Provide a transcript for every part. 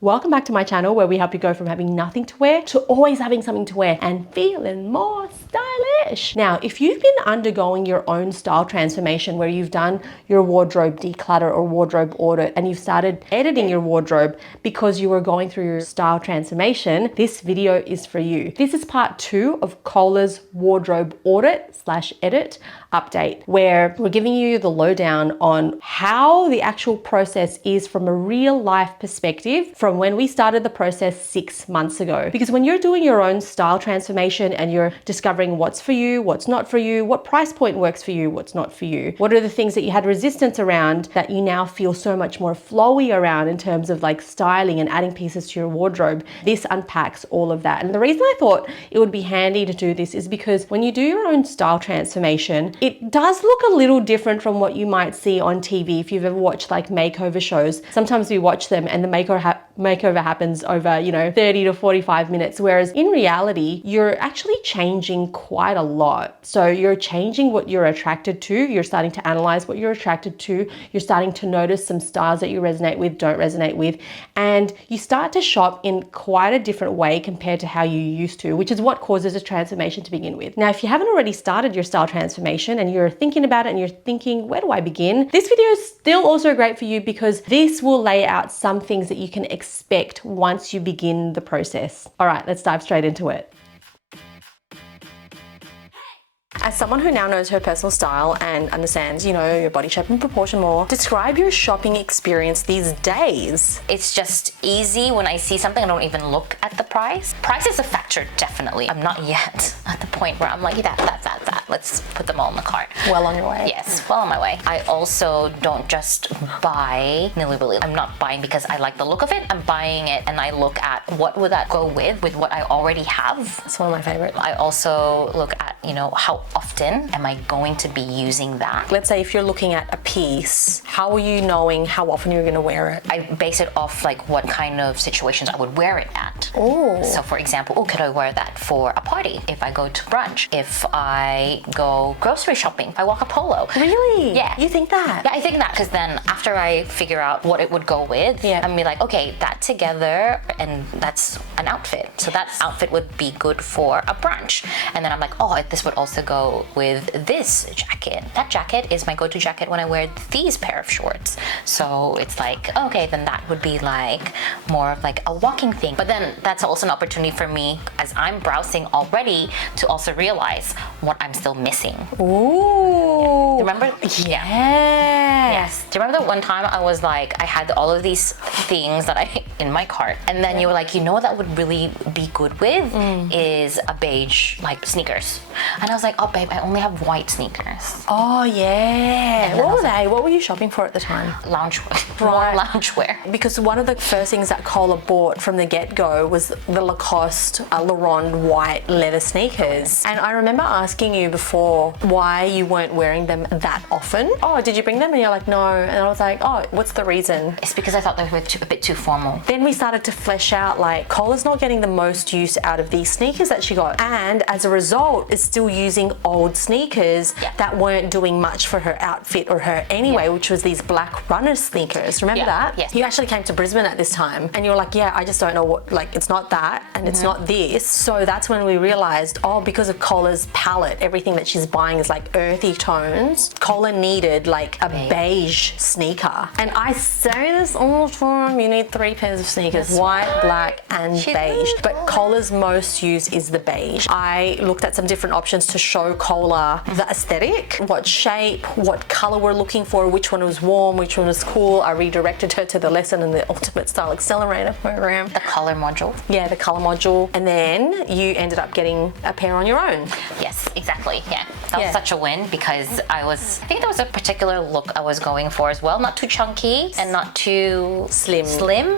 Welcome back to my channel where we help you go from having nothing to wear to always having something to wear and feeling more stylish. Now, if you've been undergoing your own style transformation where you've done your wardrobe declutter or wardrobe audit and you've started editing your wardrobe because you were going through your style transformation, this video is for you. This is part 2 of Cola's wardrobe audit / edit update, where we're giving you the lowdown on how the actual process is from a real life perspective from when we started the process 6 months ago. Because when you're doing your own style transformation and you're discovering what's for you, what's not for you, what price point works for you, what's not for you, what are the things that you had resistance around that you now feel so much more flowy around in terms of like styling and adding pieces to your wardrobe, this unpacks all of that. And the reason I thought it would be handy to do this is because when you do your own style transformation, it does look a little different from what you might see on TV. If you've ever watched like makeover shows, sometimes we watch them and the makeover happens over, 30 to 45 minutes. Whereas in reality, you're actually changing quite a lot. So you're changing what you're attracted to. You're starting to analyze what you're attracted to. You're starting to notice some styles that you resonate with, don't resonate with. And you start to shop in quite a different way compared to how you used to, which is what causes a transformation to begin with. Now, if you haven't already started your style transformation and you're thinking about it and you're thinking, where do I begin? This video is still also great for you because this will lay out some things that you can expect once you begin the process. All right, let's dive straight into it. As someone who now knows her personal style and understands, your body shape and proportion more, describe your shopping experience these days. It's just easy. When I see something, I don't even look at the price. Price is a factor, definitely. I'm not yet at the point where I'm like, that. Let's put them all in the cart. Well on your way. Yes, well on my way. I also don't just buy nilly-willy. I'm not buying because I like the look of it. I'm buying it and I look at what would that go with what I already have. That's one of my favorites. I also look at, how often am I going to be using that? Let's say if you're looking at a piece, how are you knowing how often you're going to wear it? I base it off like what kind of situations I would wear it at. Oh. So for example, could I wear that for a party? If I go to brunch, if I go grocery shopping, if I walk a polo. Really? Yeah. You think that? Yeah, I think that because then after I figure out what it would go with, I'm be like, okay, that together and that's an outfit. So that outfit would be good for a brunch. And then I'm like, oh, this would also go with this jacket. That jacket is my go-to jacket when I wear these pair of shorts. So it's like, okay, then that would be like more of like a walking thing. But then that's also an opportunity for me as I'm browsing already to also realize what I'm still missing. Ooh. Yeah. Remember? Yeah. Yes. Do you remember that one time I was like, I had all of these things that I in my cart, and then you were like, what that would really be good with is a beige like sneakers. And I was like, oh babe, I only have white sneakers. Oh yeah. What were they? What were you shopping for at the time? Loungewear. Right. More loungewear. Because one of the first things that Cola bought from the get-go was the Lacoste Laurent white leather sneakers. And I remember asking you before why you weren't wearing them that often. Oh, did you bring them? And you're like, no. And I was like, oh, what's the reason? It's because I thought they were a bit too formal. Then we started to flesh out like Cola's not getting the most use out of these sneakers that she got. And as a result, is still using old sneakers that weren't doing much for her outfit or her anyway, which was these black runner sneakers. Remember that? Yes. You actually came to Brisbane at this time and you were like, yeah, I just don't know what, like it's not that and it's not this. So that's when we realized, oh, because of Cola's palette, everything that she's buying is like earthy tones. Cola needed like a beige sneaker. And I say this all the time, you need 3 pairs of sneakers, white, black and beige. But Cola's most used is the beige. I looked at some different options to show Cola the aesthetic, what shape, what color we're looking for, which one was warm, which one was cool. I redirected her to the lesson in the Ultimate Style Accelerator program. The color module. Yeah, the color module. And then you ended up getting a pair on your own. Yes, exactly. Yeah. That was such a win because I think there was a particular look I was going for as well. Not too chunky and not too slim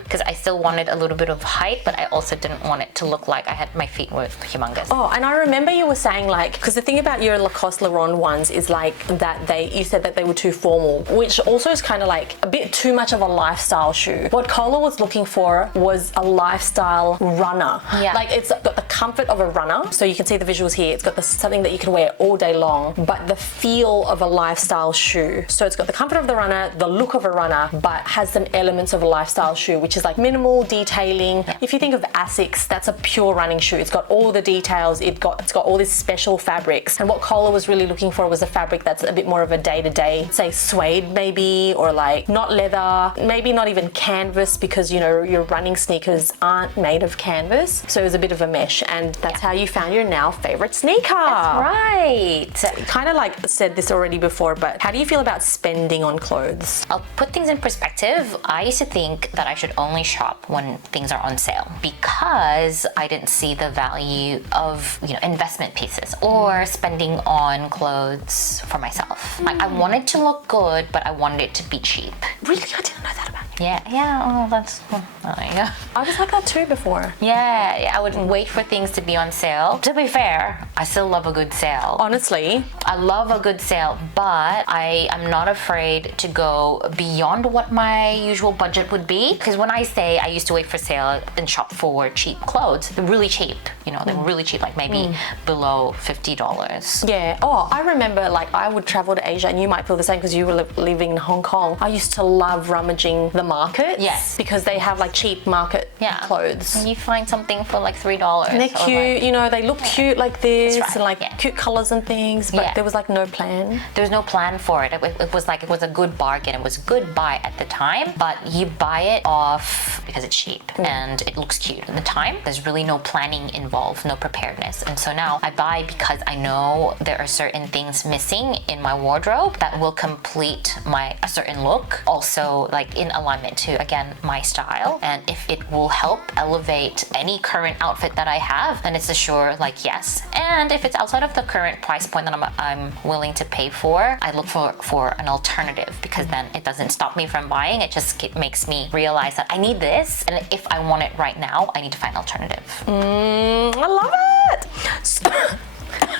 because I still wanted a little bit of height, but I also didn't want it to look like my feet were humongous. Oh, and I remember you were saying like, because the thing about your Lacoste Laurent ones is like that you said that they were too formal, which also is kind of like a bit too much of a lifestyle shoe. What Cola was looking for was a lifestyle runner. Yeah. Like it's got the comfort of a runner. So you can see the visuals here. It's got something that you can wear all day long, but the feel of a lifestyle shoe. So it's got the comfort of the runner, the look of a runner, but has some elements of a lifestyle shoe, which is like minimal detailing. If you think of Asics, that's a pure running shoe. It's got all the details. It's got all these special fabrics. And what Cola was really looking for was a fabric that's a bit more of a day-to-day, say suede maybe, or like not leather, maybe not even canvas, because you know your running sneakers aren't made of canvas. So it was a bit of a mesh, and that's how you found your now favorite sneaker. That's right. Kind of like said this already before, but how do you feel about spending on clothes? I'll put things in perspective. I used to think that I should only shop when things are on sale because I didn't see the value of, you know, investment pieces or spending on clothes for myself. Like I wanted to look good, but I wanted it to be cheap. Really? I didn't know that about you. Yeah. Oh, that's. Oh, there you go. I was like that too before. Yeah. I would wait for things to be on sale. To be fair, I still love a good sale. Honestly, I love a good sale, but I am not afraid to go beyond what my usual budget would be. Because when I say I used to wait for sale and shop for cheap clothes, they're really cheap. You know, they're really cheap, like maybe below $50. yeah. Oh, I remember like I would travel to Asia, and you might feel the same because you were living in Hong Kong. I used to love rummaging the markets. Yes. Because they have like cheap market clothes. And you find something for like $3. And they're cute, like, you know, they look cute like this, That's right, and like yeah. cute colors and things, but there was like no plan. There was no plan for it. It was like, it was a good bargain. It was a good buy at the time, but you buy it off because it's cheap and it looks cute at the time. There's really no planning involved, no preparedness. And so now I buy because I know there are certain things missing in my wardrobe that will complete a certain look. Also like in alignment to, again, my style. And if it will help elevate any current outfit that I have, then it's a sure like yes. And if it's outside of the current price point that I'm willing to pay for, I look for an alternative, because then it doesn't stop me from buying. It just makes me realize that I need this, and if I want it right now, I need to find an alternative. I love it.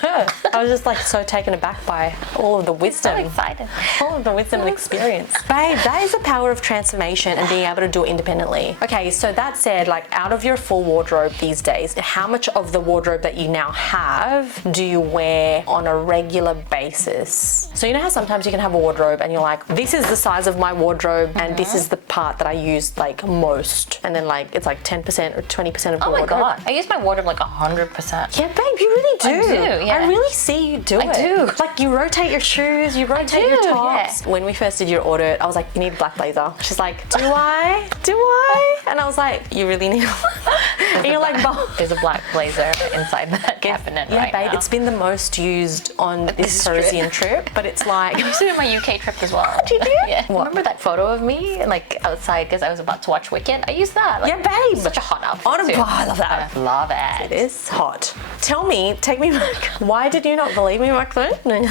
I was just like so taken aback by all of the wisdom. So excited. All of the wisdom and experience. Babe, that is the power of transformation and being able to do it independently. Okay, so that said, like out of your full wardrobe these days, how much of the wardrobe that you now have do you wear on a regular basis? So you know how sometimes you can have a wardrobe and you're like, this is the size of my wardrobe and this is the part that I use like most. And then like it's like 10% or 20% of the wardrobe. Oh my God. I use my wardrobe like 100%. Yeah, babe, you really do. I do, yeah. I really see you do it. I do. Like you rotate your shoes, you rotate your tops. When we first did your audit, I was like, you need a black blazer. She's like, do I? Do I? And I was like, you really need and you're like, there's a black blazer inside that cabinet right babe, now. it's been the most used on this Parisian trip, but it's like... I used it in my UK trip as well. Did you? Yeah. What? Remember that photo of me like outside because I was about to watch Wicked? I used that. Like, yeah, babe. Such a hot outfit. Oh, I love that. I love it. It is hot. Tell me, take me back. Why did you not believe me back then?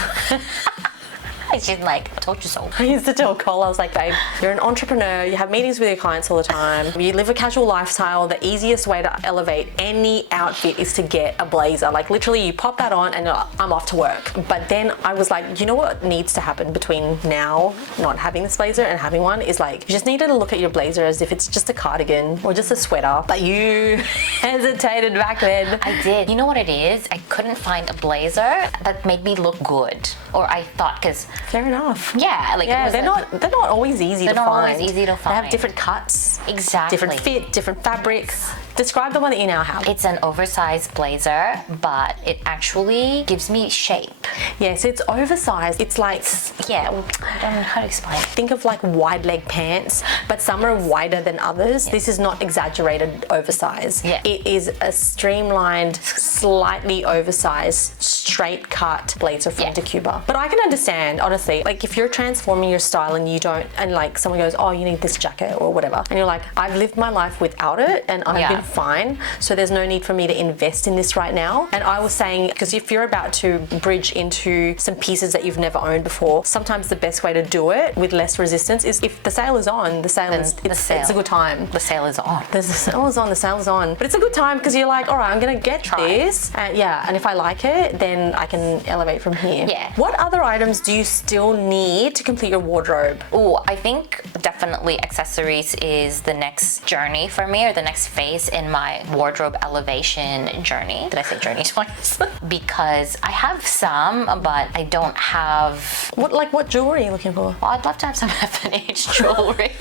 She's like, I told you so. I used to tell Cole, I was like, babe, you're an entrepreneur, you have meetings with your clients all the time, you live a casual lifestyle, the easiest way to elevate any outfit is to get a blazer. Like literally you pop that on and you're like, I'm off to work. But then I was like, you know what needs to happen between now not having this blazer and having one is like, you just needed to look at your blazer as if it's just a cardigan or just a sweater. But you hesitated back then. I did. You know what it is? I couldn't find a blazer that made me look good. Or I thought, because fair enough. Yeah, like yeah, they're not always easy to find. They're not always easy to They find. have different cuts, Exactly. different fit, different fabrics. Describe the one that you now have. It's an oversized blazer, but it actually gives me shape. Yes, it's oversized. It's like, Yeah, I don't know how to explain it. think of like wide leg pants, but some are wider than others. This is not exaggerated oversized. Yeah. It is a streamlined, slightly oversized, straight cut blazer from Cuba. But I can understand, honestly, like if you're transforming your style and you don't, and like someone goes, oh, you need this jacket or whatever, and you're like, I've lived my life without it and I've been fine, so there's no need for me to invest in this right now. And I was saying, because if you're about to bridge into some pieces that you've never owned before, sometimes the best way to do it with less resistance is if the sale is on, it's a good time. The sale is on. The sale is on, the sale is on. But it's a good time because you're like, all right, I'm gonna get this. And if I like it, then I can elevate from here. Yeah. What other items do you still need to complete your wardrobe? Oh, I think definitely accessories is is the next journey for me, or the next phase in my wardrobe elevation journey. Did I say journey twice? Because I have some, but I don't have... What jewelry are you looking for? Well, I'd love to have some F&H jewelry.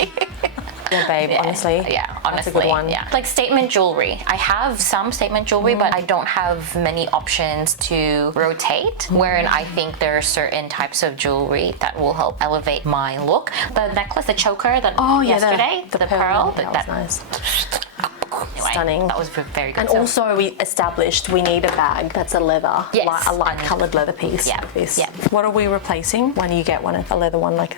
Yeah, babe, honestly. Yeah, honestly. That's a good one. Yeah. Like statement jewelry. I have some statement jewelry, but I don't have many options to rotate, wherein I think there are certain types of jewelry that will help elevate my look. The necklace, the choker, yesterday, the pearl. That was nice. Anyway, Stunning. That was very good. And also we established we need a bag that's a leather, Yes. a light coloured leather piece. Yeah. Like this. Yeah. What are we replacing when you get a leather one like?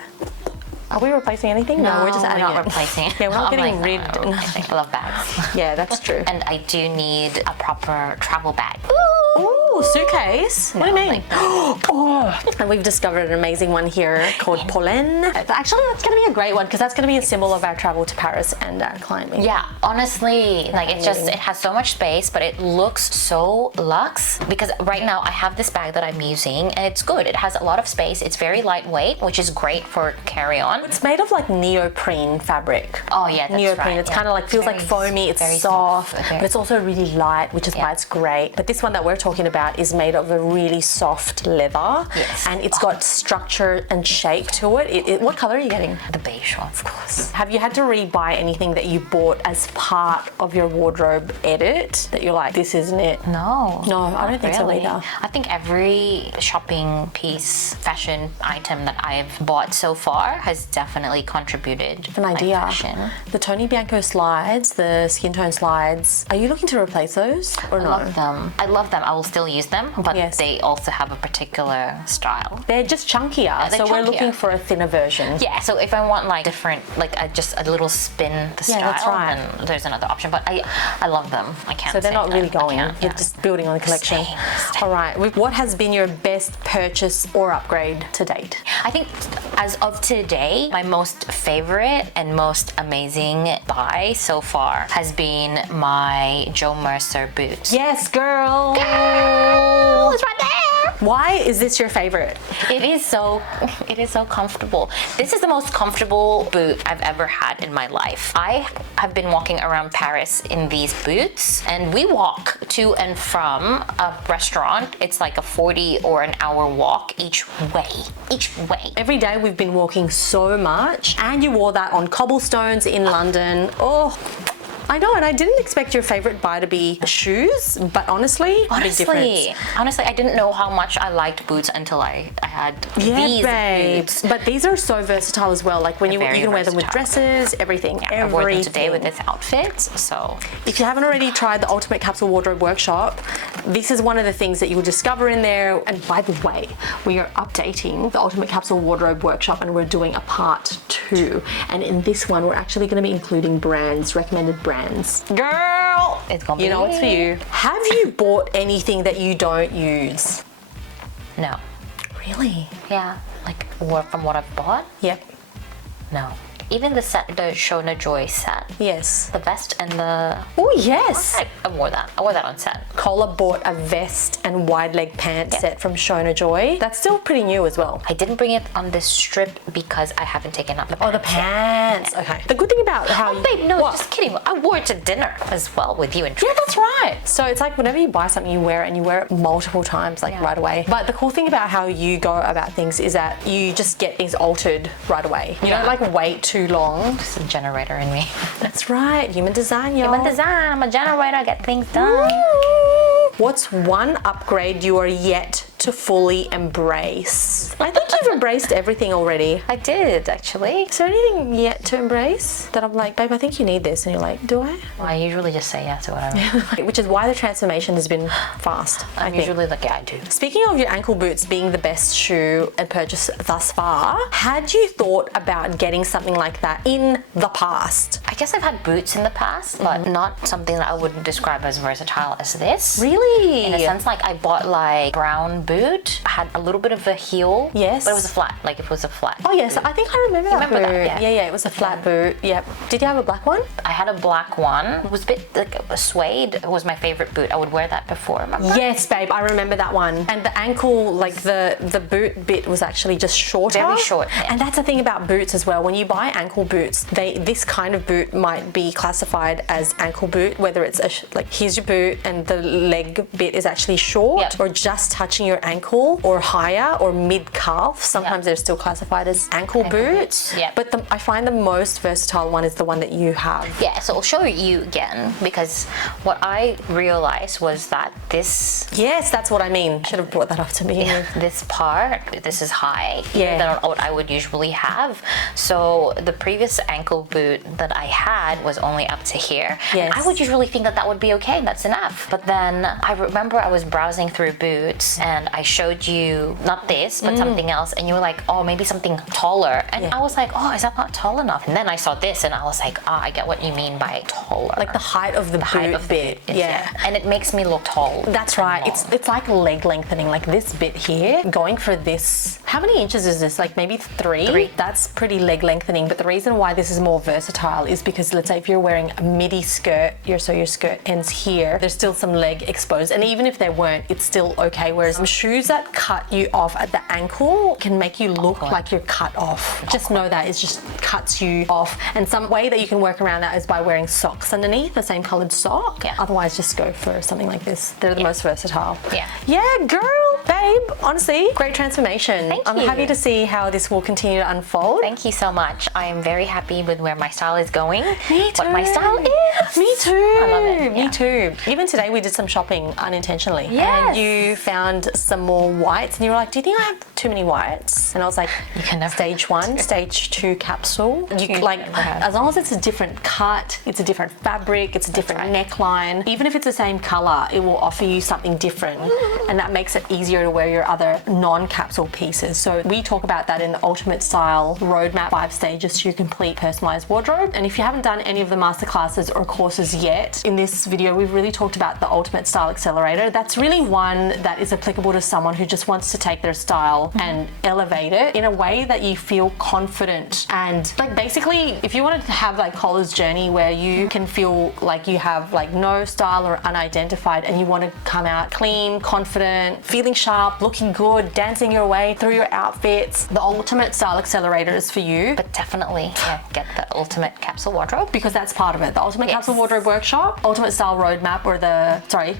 Are we replacing anything? No, we're just adding not it. replacing. Yeah, we're not getting like, rid. no, I love bags. Yeah, that's true. And I do need a proper travel bag. Ooh, suitcase. What do you mean? Oh, and we've discovered an amazing one here called Pollen. Actually, that's going to be a great one because that's going to be a symbol of our travel to Paris and our climbing. Yeah, honestly, like it has so much space, but it looks so luxe because right now I have this bag that I'm using and it's good. It has a lot of space. It's very lightweight, which is great for carry-on. It's made of like neoprene fabric. Oh yeah, that's neoprene. right. It's kind of like feels like foamy. It's very soft, Okay. but it's also really light, which is why it's great. But this one that we're talking about is made of a really soft leather, and it's got structure and shape to it. What color are you getting? The beige one, of course. Have you had to rebuy anything that you bought as part of your wardrobe edit that you're like, this isn't it? No, I don't think so either. I think every shopping piece, fashion item that I've bought so far has definitely contributed to An my idea. fashion. The Tony Bianco slides, the skin tone slides, are you looking to replace those or I no? love them. I love them. I will still use them, but Yes. they also have a particular style. They're just chunkier, they're so we're chunkier. looking for a thinner version. Yeah, so if I want like different, like just a little spin the style, that's right. then there's another option. But I love them. I can't. So they're say not that. really I going. can't, You're yeah. just building on the collection. Staying. All right. What has been your best purchase or upgrade to date? I think as of today, my most favorite and most amazing buy so far has been my Joe Mercer boots. Yes, girl. Girl, it's right there. Why is this your favorite? It is so comfortable. This is the most comfortable boot I've ever had in my life. I have been walking around Paris in these boots, and we walk to and from a restaurant. It's like a 40 or an hour walk each way. Every day we've been walking so much, and you wore that on cobblestones in London. Oh, I know, and I didn't expect your favorite buy to be shoes, but honestly, big difference. Honestly, I didn't know how much I liked boots until I had these boots. But these are so versatile as well. Like when you can wear them with versatile. dresses, everything. I wore them today with this outfit, so. If you haven't already tried the Ultimate Capsule Wardrobe Workshop, this is one of the things that you will discover in there. And by the way, we are updating the Ultimate Capsule Wardrobe Workshop and we're doing a part 2. And in this one, we're actually going to be including brands, recommended brands. Girl, It's gonna be you know it's for you. Have you bought anything that you don't use? No. Really? Yeah, like from what I've bought? Yep. No. Even the set, the Shona Joy set. Yes. The vest and the... Oh, yes. I wore that. I wore that on set. Cola bought a vest and wide leg pants set from Shona Joy. That's still pretty new as well. I didn't bring it on this strip because I haven't taken out the pants. Oh, the pants. Okay. The good thing about how... Oh, babe, no, just kidding. I wore it to dinner as well with you and Yeah, that's right. So it's like whenever you buy something, you wear it and you wear it multiple times, like right away. But the cool thing about how you go about things is that you just get things altered right away. You don't like wait too long. It's a generator in me. That's right. Human design, y'all. Human design. I'm a generator. Get things done. What's one upgrade you are yet to fully embrace? I think you've embraced everything already. I did, actually. Is there anything yet to embrace that I'm like, babe, I think you need this? And you're like, do I? Well, I usually just say yes to whatever. Which is why the transformation has been fast. I'm usually like, yeah, I do. Speaking of your ankle boots being the best shoe and purchase thus far, had you thought about getting something like that in the past? I guess I've had boots in the past, but not something that I would describe as versatile as this. Really? In a sense, like I bought like brown boot, had a little bit of a heel, Yes. But it was a flat, like it was a flat. Oh yes, I think I remember that boot. That? Yeah, it was a flat boot. Yep. Did you have a black one? I had a black one. It was a bit like a suede. It was my favorite boot. I would wear that before. Remember? Yes, babe, I remember that one. And the ankle, like the boot bit was actually just shorter. Very short. Yeah. And that's the thing about boots as well. When you buy ankle boots, this kind of boot might be classified as ankle boot, whether it's like here's your boot and the leg bit is actually short, or just touching your ankle, or higher, or mid calf. Sometimes they're still classified as ankle boots. Yeah. But I find the most versatile one is the one that you have. Yeah, so I'll show you again, because what I realized was that this... Yes, that's what I mean. Should have brought that up to me. This part, this is high than what I would usually have. So the previous ankle boot that I had was only up to here. Yes. I would usually think that that would be okay, that's enough. But then I remember I was browsing through boots and I showed you, not this, but something else, and you were like, oh, maybe something taller. And I was like, oh, is that not tall enough? And then I saw this and I was like, ah, I get what you mean by taller. Like the height of the boot bit. And it makes me look tall. That's right. It's like leg lengthening, like this bit here, going for this. How many inches is this? Like maybe 3? That's pretty leg lengthening. But the reason why this is more versatile is because, let's say if you're wearing a midi skirt, so your skirt ends here, there's still some leg exposed. And even if there weren't, it's still okay. Whereas some shoes that cut you off at the ankle can make you look like you're cut off. Just know that it just cuts you off. And some way that you can work around that is by wearing socks underneath, the same coloured sock. Otherwise, just go for something like this. They're the most versatile. Yeah, girl, babe, honestly, great transformation. Thank you. I'm happy to see how this will continue to unfold. Thank you so much. I am very happy with where my style is going. Me too. What my style is. Me too. I love it. Me too. Even today we did some shopping unintentionally. Yes. And you found some more whites and you were like, do you think I have too many whites? And I was like, you can never. Stage 1, stage 2 capsule. You like, as long as it's a different cut, it's a different fabric, it's a different neckline, even if it's the same color, it will offer you something different. And that makes it easier to wear your other non-capsule pieces. So we talk about that in the Ultimate Style Roadmap, 5 stages to your complete personalized wardrobe. And if you haven't done any of the masterclasses or courses yet, in this video, we've really talked about the Ultimate Style Accelerator. That's really one that is applicable to someone who just wants to take their style and elevate it in a way that you feel confident. And like basically, if you wanted to have like Cola's journey where you can feel like you have like no style or unidentified and you want to come out clean, confident, feeling sharp, looking good, dancing your way through your outfits, the Ultimate Style Accelerator is for you. But definitely get the Ultimate Capsule Wardrobe, because that's part of it. The Ultimate Capsule Wardrobe Workshop, Ultimate Style Roadmap, or the, sorry,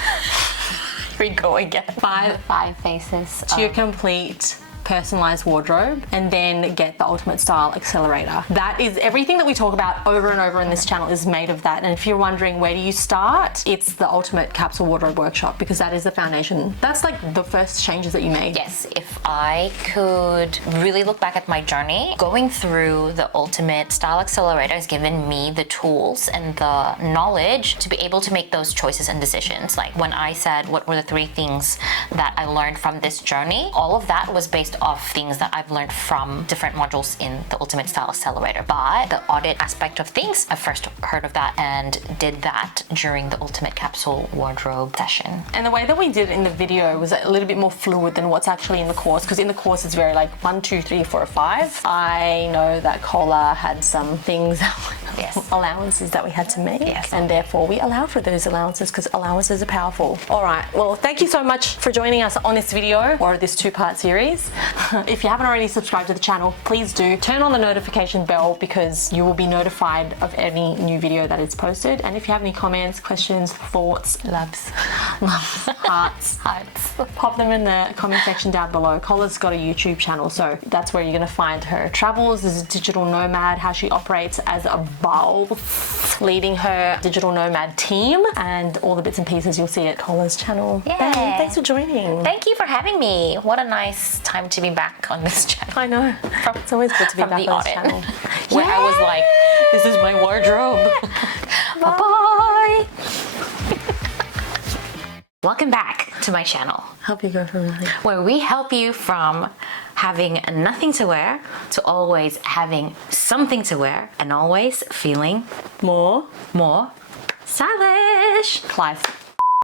here we go again. 5 phases to your complete personalized wardrobe, and then get the Ultimate Style Accelerator. That is everything that we talk about over and over in this channel is made of that. And if you're wondering where do you start, it's the Ultimate Capsule Wardrobe Workshop, because that is the foundation. That's like the first changes that you made. Yes, if I could really look back at my journey, going through the Ultimate Style Accelerator has given me the tools and the knowledge to be able to make those choices and decisions. Like when I said what were the 3 things that I learned from this journey, all of that was based off things that I've learned from different modules in the Ultimate Style Accelerator. But the audit aspect of things, I first heard of that and did that during the Ultimate Capsule Wardrobe session. And the way that we did it in the video was a little bit more fluid than what's actually in the course, because in the course it's very like 1, 2, 3, 4, 5. I know that Cola had some things, allowances that we had to make, and therefore we allow for those allowances because allowances are powerful. All right, well, thank you so much for joining us on this video or this 2-part series. If you haven't already subscribed to the channel, please do. Turn on the notification bell because you will be notified of any new video that is posted. And if you have any comments, questions, thoughts, loves, hearts, pop them in the comment section down below. Cola's got a YouTube channel, so that's where you're going to find her travels as a digital nomad, how she operates as a boss, leading her digital nomad team, and all the bits and pieces you'll see at Cola's channel. Yeah. Thanks for joining. Thank you for having me. What a nice time to be back on this channel. I know. It's always good to be back on this channel. Where I was like, this is my wardrobe. Bye-bye. Welcome back to my channel. Help you go from nothing. Where we help you from having nothing to wear to always having something to wear and always feeling more stylish. Clive.